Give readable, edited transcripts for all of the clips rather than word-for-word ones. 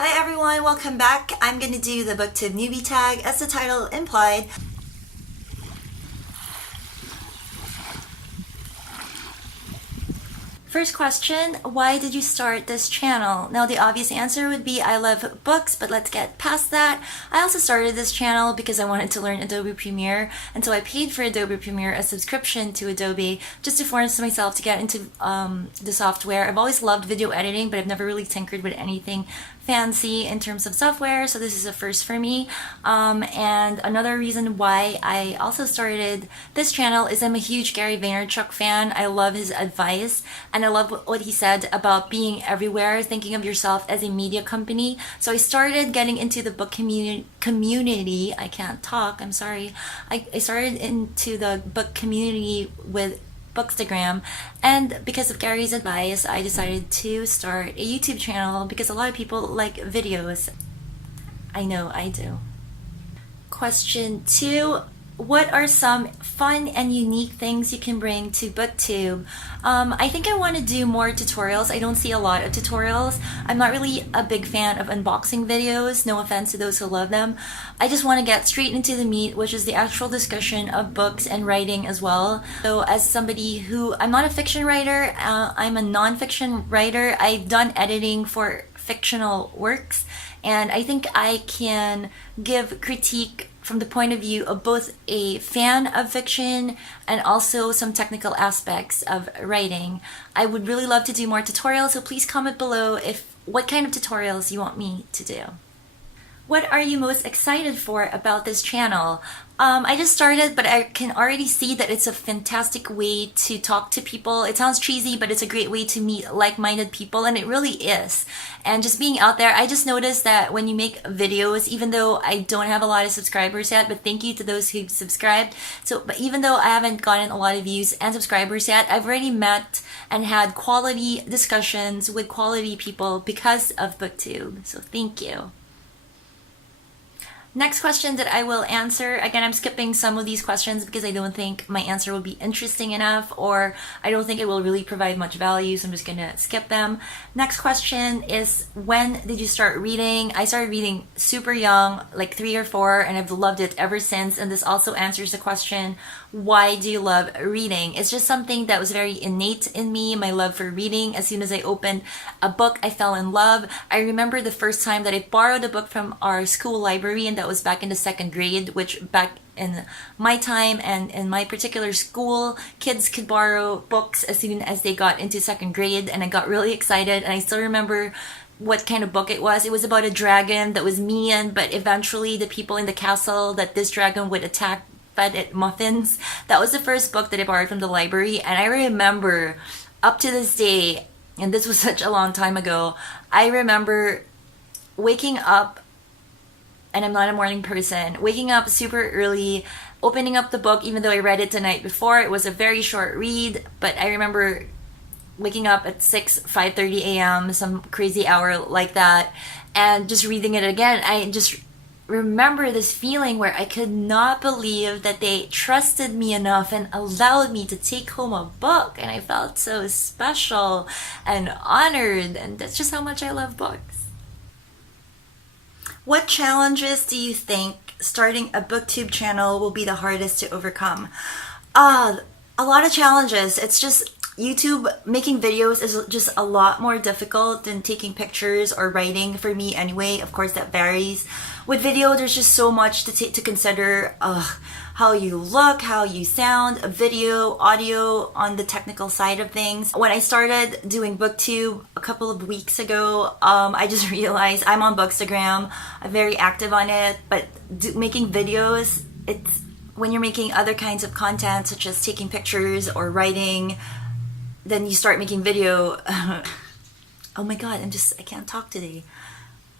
Hi everyone, welcome back. I'm going to do the BOOKTUBE newbie tag as the title implied. First question, why did you start this channel? Now the obvious answer would be I love books, but let's get past that. I also started this channel because I wanted to learn Adobe Premiere, and so I paid for Adobe Premiere, a subscription to Adobe, just to force myself to get into the software. I've always loved video editing, but I've never really tinkered with anything fancy in terms of software, so this is a first for me. And another reason why I also started this channel is I'm a huge Gary Vaynerchuk fan. I love his advice, and I love what he said about being everywhere, thinking of yourself as a media company. So I started getting into the book community. I can't talk, I'm sorry. I started into the book community with Bookstagram, and because of Gary's advice I decided to start a YouTube channel because a lot of people like videos. I know I do. Question 2. What are some fun and unique things you can bring to BookTube? I think I want to do more tutorials. I don't see a lot of tutorials. I'm not really a big fan of unboxing videos, no offense to those who love them. I just want to get straight into the meat, which is the actual discussion of books and writing as well. So as somebody who, I'm not a fiction writer, I'm a non-fiction writer. I've done editing for fictional works, and I think I can give critique from the point of view of both a fan of fiction and also some technical aspects of writing. I would really love to do more tutorials, so please comment below what kind of tutorials you want me to do. What are you most excited for about this channel? I just started, but I can already see that it's a fantastic way to talk to people. It sounds cheesy, but it's a great way to meet like-minded people, and it really is. And just being out there, I just noticed that when you make videos, even though I don't have a lot of subscribers yet, but thank you to those who've subscribed. But even though I haven't gotten a lot of views and subscribers yet, I've already met and had quality discussions with quality people because of BookTube. So thank you. Next question that I will answer, again, I'm skipping some of these questions because I don't think my answer will be interesting enough, or I don't think it will really provide much value, so I'm just gonna skip them. Next question is, when did you start reading? I started reading super young, like 3 or 4, and I've loved it ever since. And this also answers the question, why do you love reading? It's just something that was very innate in me, my love for reading. As soon as I opened a book, I fell in love. I remember the first time that I borrowed a book from our school library, and that was back in the 2nd grade, which back in my time and in my particular school, kids could borrow books as soon as they got into 2nd grade, and I got really excited. And I still remember what kind of book it was. It was about a dragon that was mean, but eventually the people in the castle that this dragon would attack fed it muffins. That was the first book that I borrowed from the library, and I remember up to this day, and this was such a long time ago, I remember waking up, and I'm not a morning person, waking up super early, opening up the book, even though I read it the night before. It was a very short read, but I remember waking up at 5:30 a.m., some crazy hour like that, and just reading it again. I just remember this feeling where I could not believe that they trusted me enough and allowed me to take home a book, and I felt so special and honored, and that's just how much I love books. What challenges do you think starting a BookTube channel will be the hardest to overcome? A lot of challenges. It's just YouTube, making videos is just a lot more difficult than taking pictures or writing, for me anyway. Of course, that varies. With video, there's just so much to consider. How you look, how you sound, video, audio, on the technical side of things. When I started doing BookTube a couple of weeks ago, I just realized I'm on Bookstagram. I'm very active on it, but making videos, it's when you're making other kinds of content, such as taking pictures or writing, then you start making video. Oh my god, I can't talk today.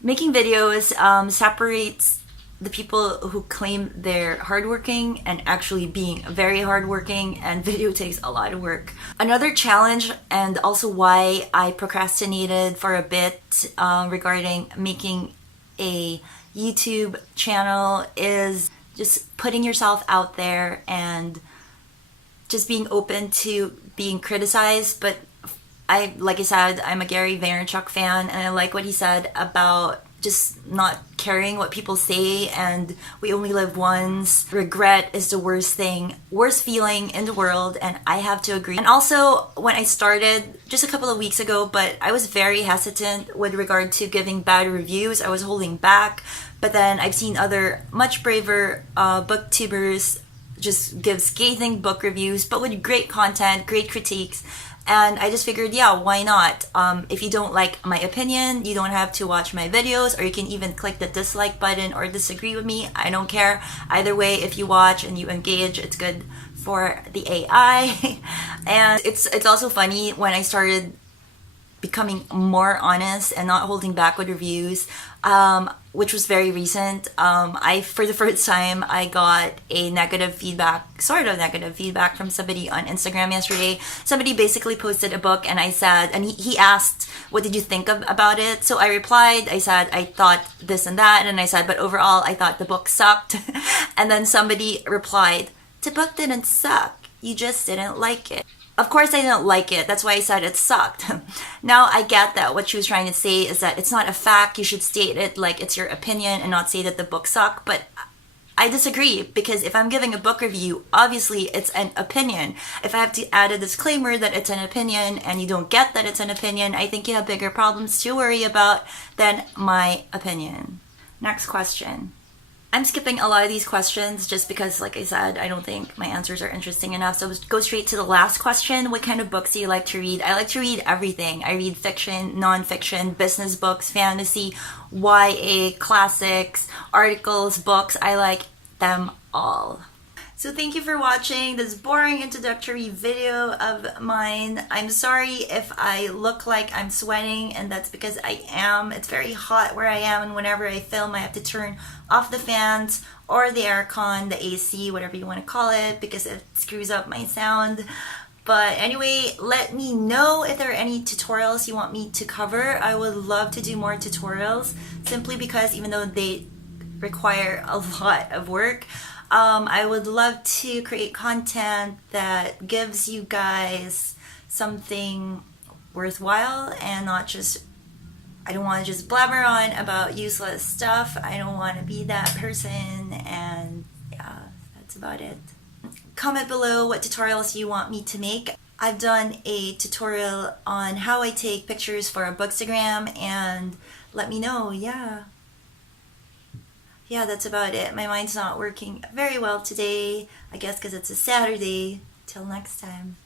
Making videos separates the people who claim they're hardworking and actually being very hardworking, and video takes a lot of work. Another challenge, and also why I procrastinated for a bit regarding making a YouTube channel, is just putting yourself out there and just being open to being criticized. But like I said, I'm a Gary Vaynerchuk fan, and I like what he said about just not caring what people say, and we only live once. Regret is the worst feeling in the world, and I have to agree. And also, when I started just a couple of weeks ago, but I was very hesitant with regard to giving bad reviews. I was holding back, but then I've seen other much braver booktubers just give scathing book reviews, but with great content, great critiques. And I just figured, yeah, why not? If you don't like my opinion, you don't have to watch my videos, or you can even click the dislike button or disagree with me. I don't care. Either way, if you watch and you engage, it's good for the AI. And it's also funny, when I started becoming more honest and not holding back with reviews, which was very recent. For the first time, I got a negative feedback, sort of negative feedback, from somebody on Instagram yesterday. Somebody basically posted a book, and I said, and he asked, what did you think about it? So I replied, I said, I thought this and that, and I said, but overall, I thought the book sucked. And then somebody replied, the book didn't suck, you just didn't like it. Of course I didn't like it. That's why I said it sucked. Now I get that what she was trying to say is that it's not a fact. You should state it like it's your opinion and not say that the book sucked. But I disagree, because if I'm giving a book review, obviously it's an opinion. If I have to add a disclaimer that it's an opinion and you don't get that it's an opinion, I think you have bigger problems to worry about than my opinion. Next question. I'm skipping a lot of these questions just because, like I said, I don't think my answers are interesting enough. So let's go straight to the last question. What kind of books do you like to read? I like to read everything. I read fiction, non-fiction, business books, fantasy, YA, classics, articles, books. I like them all. So thank you for watching this boring introductory video of mine. I'm sorry if I look like I'm sweating, and that's because I am. It's very hot where I am, and whenever I film, I have to turn off the fans or the aircon, the AC, whatever you want to call it, because it screws up my sound. But anyway, let me know if there are any tutorials you want me to cover. I would love to do more tutorials, simply because even though they require a lot of work, I would love to create content that gives you guys something worthwhile, and not just, I don't want to just blabber on about useless stuff. I don't want to be that person, and yeah, that's about it. Comment below what tutorials you want me to make. I've done a tutorial on how I take pictures for a Bookstagram, and let me know. Yeah, that's about it. My mind's not working very well today, I guess because it's a Saturday. Till next time.